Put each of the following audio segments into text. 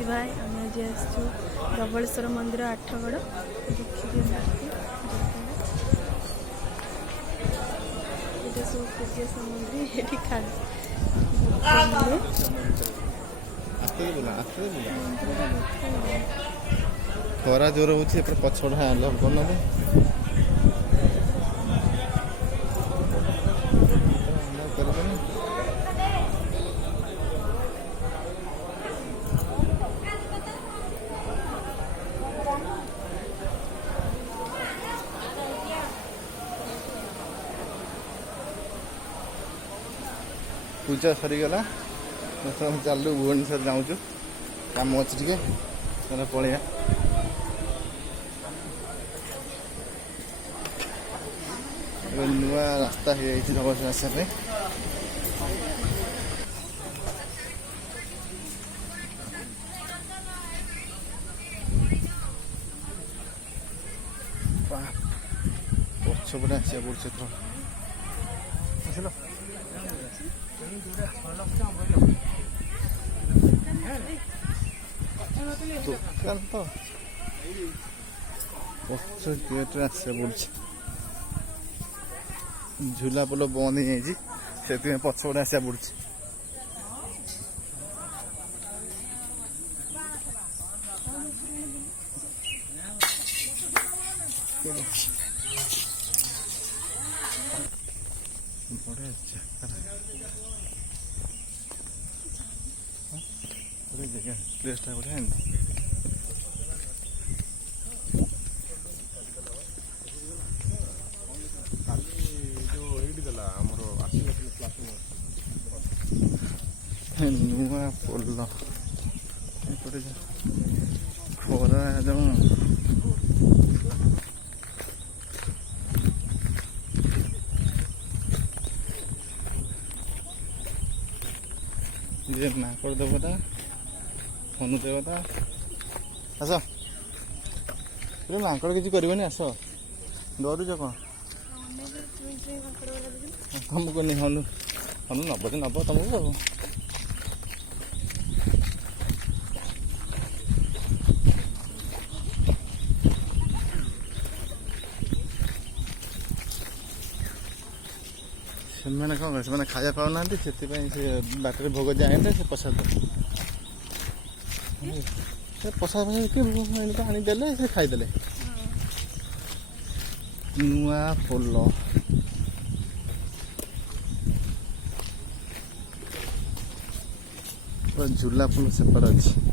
दीप्ति भाई आम आज आसचु धवलेश्वर मंदिर आठगड़ देखिए सब पूजा सामग्री ये खाली खरा जोर हो पछड़ा लग पूजा सरीगला चलू भुवनेश्वर जाऊँ कम अच्छे टे पलैया नुआ रास्ता हो जाए आसपे पछपटे आसा पड़े आसल दुकान तो पक्ष गेट्रे आसा पड़े झूला पोल बंद हो जाए से पछपटे आसा पड़े बढ़िया प्लेसटा बढ़िया नुआ पोल खरा जो माकड़ देवता हनु देवता आस माकड़ किसी करनी आस डरुच कौन तुमको नहीं हनु हनु नब तो नब तुमको से कौन से खाया पाऊना से बाटर भोग जाए से प्रसाद प्रसाद आनीदे से खाईदे नुआ पोल झूला पोल सेपट अच्छी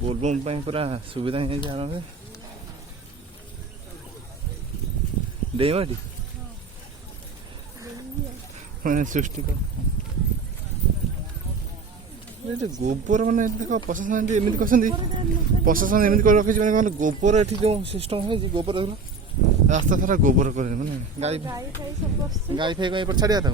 बोलबम पूरा सुविधा है आराम से डेमाटी मैंने सृष्टि गोबर मैंने देख प्रशासन एमती कर प्रशासन एमती कर रखी मैंने गोबर ये जो सिस्टम है गोबर रास्ता सारा गोबर कर मैंने गाई फाई कहीं छाड़िया था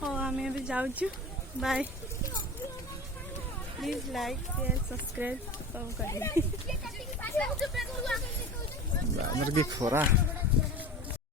हाँ आम अभी जाऊँ bye please like share subscribe सब करें खरा